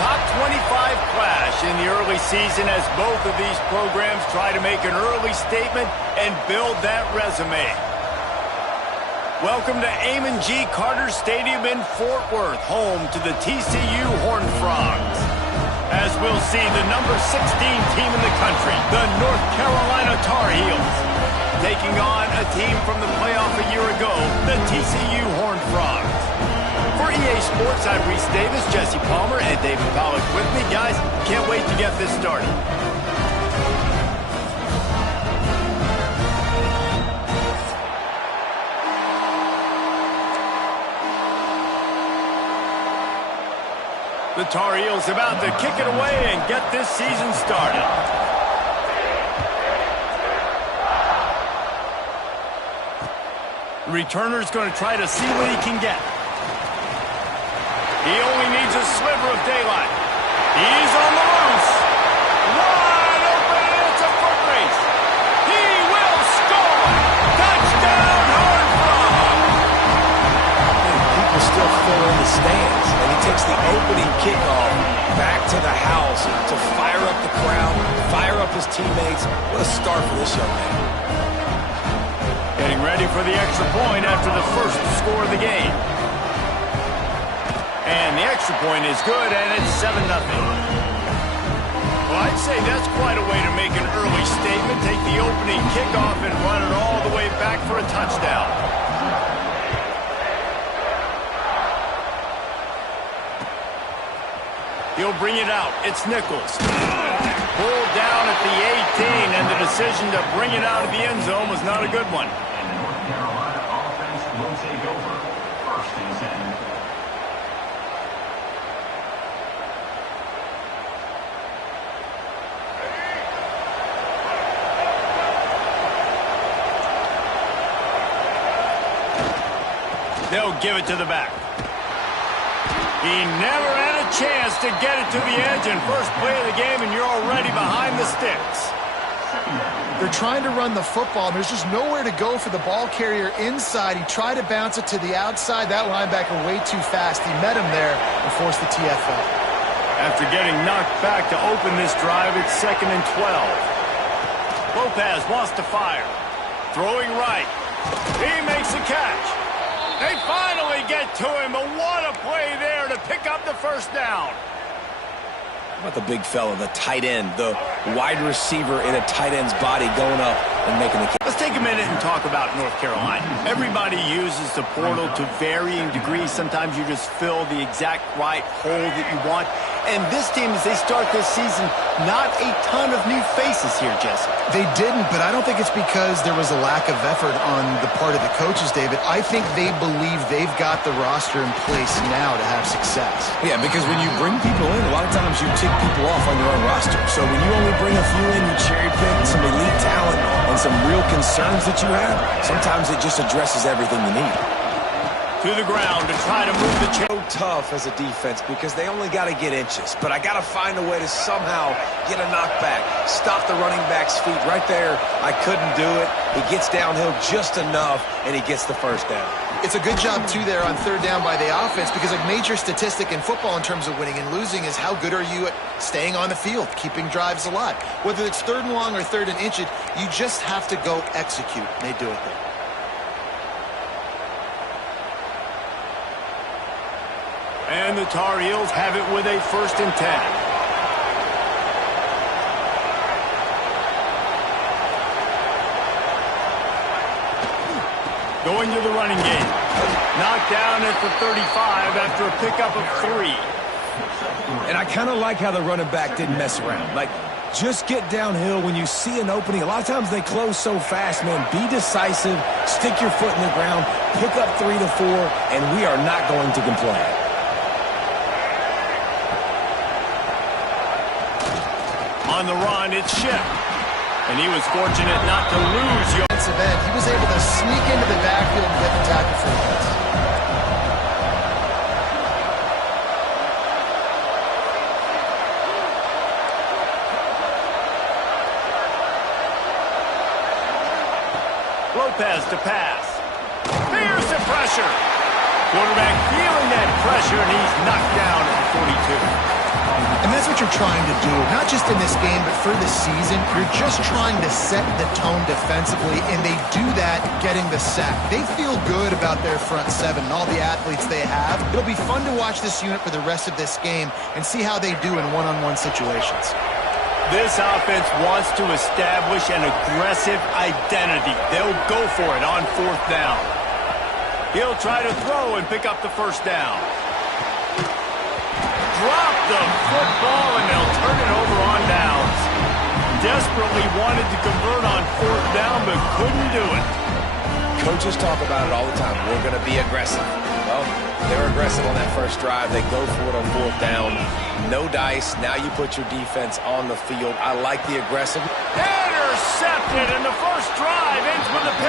top 25 clash in the early season as both of these programs try to make an early statement and build that resume. Welcome to Amon G. Carter Stadium in Fort Worth, home to the TCU Horned Frogs. As we'll see, the number 16 team in the country, the North Carolina Tar Heels, taking on a team from the playoff a year ago, the TCU Horned Frogs. For EA Sports, I'm Reese Davis, Jesse Palmer, and David Pollack with me. Guys, can't wait to get this started. The Tar Heels about to kick it away and get this season started. The returner's going to try to see what he can get. He only needs a sliver of daylight. He's on the loose. Wide open, and it's a foot race. He will score. Touchdown, Horned Frogs. People still fill in the stands, and he takes the opening kickoff back to the house to fire up the crowd, fire up his teammates. What a start for this young man. Getting ready for the extra point after the first score of the game. And the extra point is good, and it's 7-0. Well, I'd say that's quite a way to make an early statement. Take the opening kickoff and run it all the way back for a touchdown. He'll bring it out. It's Nichols. Pulled down at the 18, and the decision to bring it out of the end zone was not a good one. And the North Carolina offense will take over. 1st and 10. They'll give it to the back. He never had a chance to get it to the edge, and first play of the game, and you're already behind the sticks. They're trying to run the football, and there's just nowhere to go for the ball carrier inside. He tried to bounce it to the outside. That linebacker way too fast. He met him there and forced the TFL. After getting knocked back to open this drive, it's 2nd and 12. Lopez wants to fire. Throwing right. He makes the catch. They finally get to him, but what a play there to pick up the first down. How about the big fella, the tight end, the wide receiver in a tight end's body going up and making the catch? Let's take a minute and talk about North Carolina. Everybody uses the portal to varying degrees. Sometimes you just fill the exact right hole that you want. And this team, as they start this season, not a ton of new faces here, Jesse. They didn't, but I don't think it's because there was a lack of effort on the part of the coaches, David. I think they believe they've got the roster in place now to have success. Yeah, because when you bring people in, a lot of times you tick people off on your own roster. So when you only bring a few in, you cherry pick some elite talent and some real concerns that you have, sometimes it just addresses everything you need. To the ground to try to move the chain. So tough as a defense because they only got to get inches. But I got to find a way to somehow get a knockback, stop the running back's feet. Right there, I couldn't do it. He gets downhill just enough, and he gets the first down. It's a good job, too, there on 3rd down by the offense because a major statistic in football in terms of winning and losing is how good are you at staying on the field, keeping drives alive. Whether it's 3rd and long or 3rd and inch, you just have to go execute. And they do it there. And the Tar Heels have it with a 1st and 10. Going to the running game. Knocked down at the 35 after a pickup of 3. And I kind of like how the running back didn't mess around. Like, just get downhill when you see an opening. A lot of times they close so fast, man. Be decisive, stick your foot in the ground, pick up 3 to 4, and we are not going to complain. On the run, it's Schiff. And he was fortunate not to lose yards. Event, he was able to sneak into the backfield and get the tackle for the pass. Lopez to pass. Here's the pressure. Quarterback feeling that pressure, and he's knocked down at the 42. And that's what you're trying to do, not just in this game, but for the season. You're just trying to set the tone defensively, and they do that getting the sack. They feel good about their front seven and all the athletes they have. It'll be fun to watch this unit for the rest of this game and see how they do in one-on-one situations. This offense wants to establish an aggressive identity. They'll go for it on 4th down. He'll try to throw and pick up the first down. Drop the football, and they'll turn it over on downs. Desperately wanted to convert on 4th down, but couldn't do it. Coaches talk about it all the time. We're going to be aggressive. Well, they're aggressive on that first drive. They go for it on 4th down. No dice. Now you put your defense on the field. I like the aggressive. Intercepted, and the first drive ends with a pick.